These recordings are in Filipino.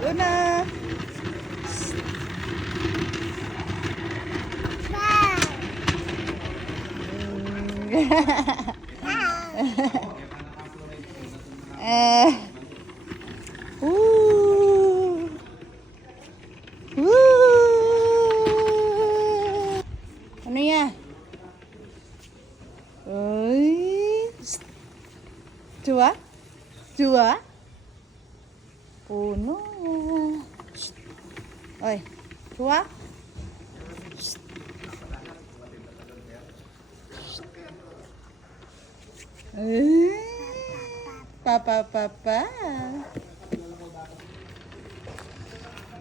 Luna! eh. Woo! Woo! Ano yan? Uy! Dua? Dua? Puno. Oy, dua? Papa, papa.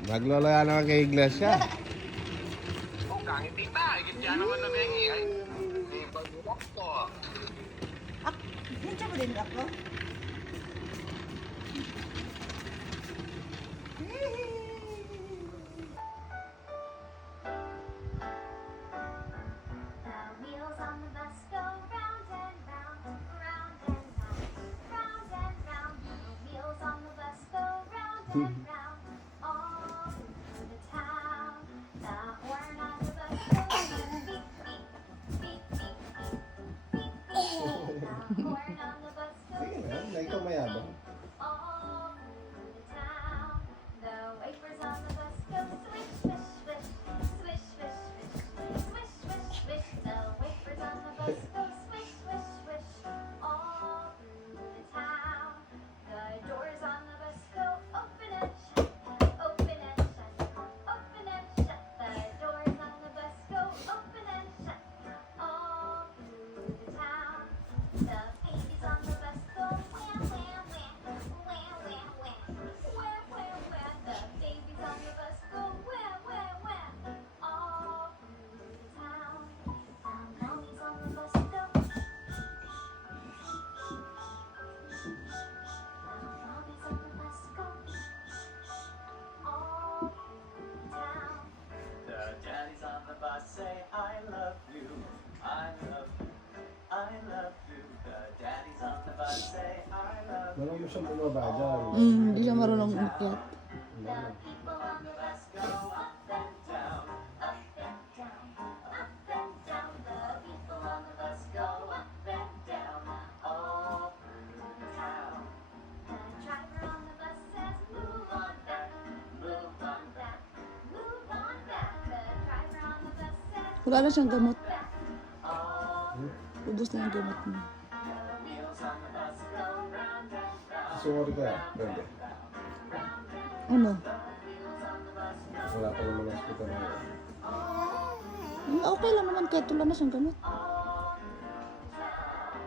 Naglolo yan naman kay Iglesia. Oh, kahit tita, higit yan naman na bengi. Ay, di pag-ulak to. Nandiyan mo din ako? The wheels on the bus go round and round, round and round, round and round. The wheels on the bus go round and round, all through the town. The horn on the bus goes beep, beep, beep, beep, beep, beep, beep. The horn on the bus goes Sige na, beep, na ikaw mayabang. all through the town. The wafers on the bus go swish, swish, swish, swish, swish, swish, swish, swish, swish. The wafers on the bus go swish, swish, swish, all through the town. The doors on the bus go open and shut, open and shut, open and shut. The doors on the bus go open and shut, all through the town. The babies on the bus go wham, wham, wham, wham, wham, wham, wham, wham, wham. The babies on the bus go wham, wham, wham, all through the town. The mommies on the bus go the mommies on the bus go all through the town. The daddies on the bus say, I love you, I love you, I love you. The daddies on the bus say, I love you. Marunong mo siyang bumaba dyan. Hindi siya marunong umakyat. The people on the bus go up and down, up and down, up and down. The people on the bus go up and down, all through the town. The driver on the bus says, move on back, move on back, move on back. The driver on the bus says, Wala na siyang gamot. back, all Ubus na yung gamot mo. the wheels on the bus go round and round, Sumori ka, pwede. round and Ano? wheels on the bus go Wala pa naman ang hospital na yun. Okay lang naman kahit wala na siyang gamot. all through the town,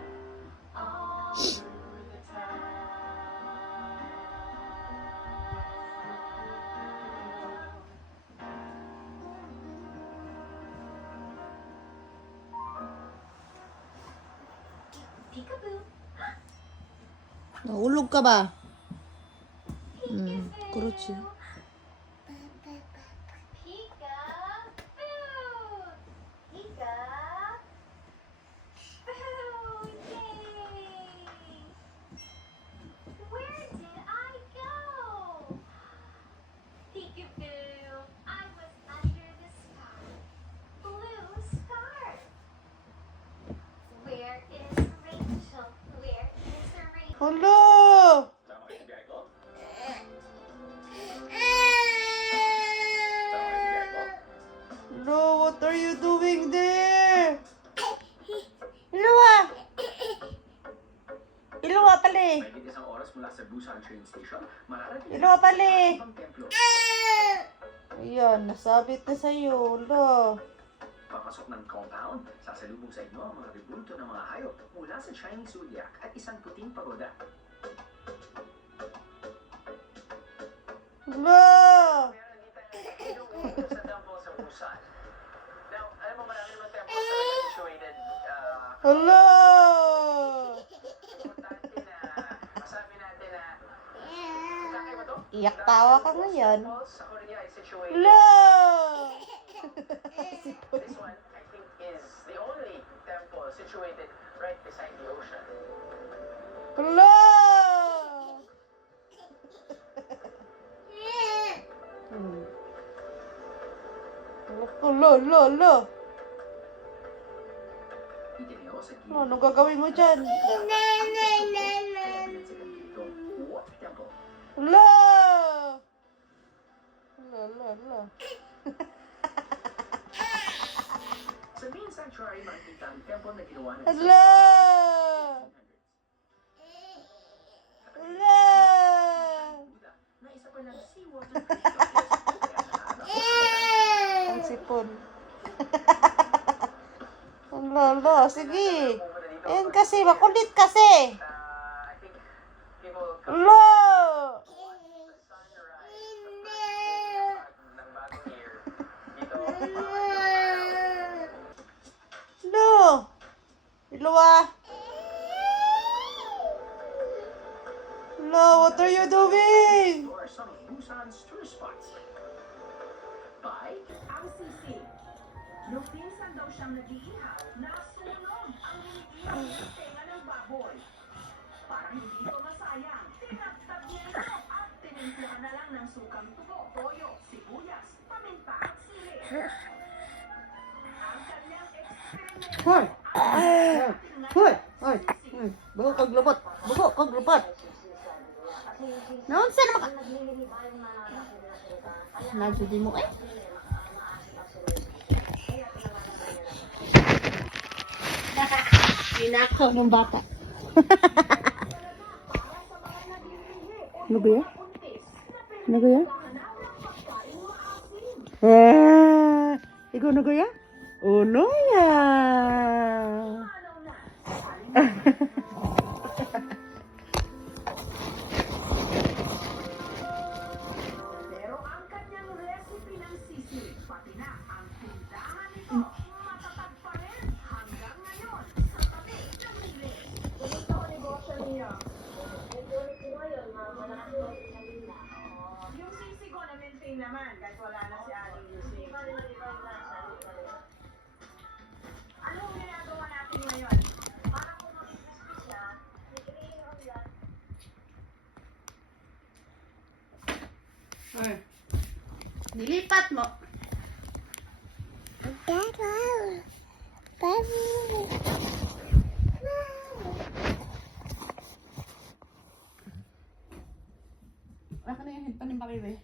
all through the town. Peekaboo, Nahulog ka ba? 그렇지. peekaboo, peekaboo, yay! Where did I go? Peekaboo, I was under the sky, blue scarf. Where is Rachel? Where is Rachel? Hala! Tama kayo, Diego? Hello, what are you doing there? Ilawa! Ilawa pala eh. Mahigit isang oras mula sa Busan train station, mararating Ilawa pala eh. ang templo. Ayan, nasabit na sa'yo. Hala. Papasok ng compound, sasalubong sa inyo ang mga rebulto ng mga hayop mula sa Chinese zodiac at isang puting pagoda. Hala! Meron dito yung sa temple sa Busan. Now, alam mo marami naman temples na situated, Hala! importante na masabi natin na Sakay ba to? Iyak tawa ka ngayon. Temples sa Korea is situated. Hala! This one, I think, is the only temple situated right beside the ocean. Hala! Lo. Titingin ako sa gilid. Anong gagawin mo dyan? What temple? Lo! Lo. Sa main sanctuary, makikita ang temple na ginawa ng Lo! Lo! Buddha na isa pa ng seawater creature. Ang sipon. Lo. Sige. Ayan kasi, makulit kasi. I think people Lo! ng bagong year dito. Lo! Iluwa! Lo, what are you doing? Or some of Busan's tourist spots. By Ang sisi. Nung pinsan daw siyang nag-iihaw, nasunog ang iniihaw sa tenga ng baboy. Para hindi ito masayang, tinagtag niya ito at tinimpuhan na lang ng sukang tubo, toyo, sibuyas, paminta at sili. Ang kanyang eksperimento Hoy! Hoy! Buko kag lupot. Naon sa naman ka? Nagsuti mo eh. Ninakaw ng bata. Ano ba yan? Ano ba yan? Ikaw na kaya? Ano yan? Pero ang kanyang recipe ng sisi, pati na ang tindahan nito, matatag pa rin hanggang ngayon sa tabi ng Mili. Kumusta ang negosyo niyo? Yung sisi ko na-maintain naman kahit wala na si Aling Lucy. Anong ginagawa natin ngayon? Para kung mag-business na, i-create on yan. Nilipat mo. Wala ka na yung headpan ng baby.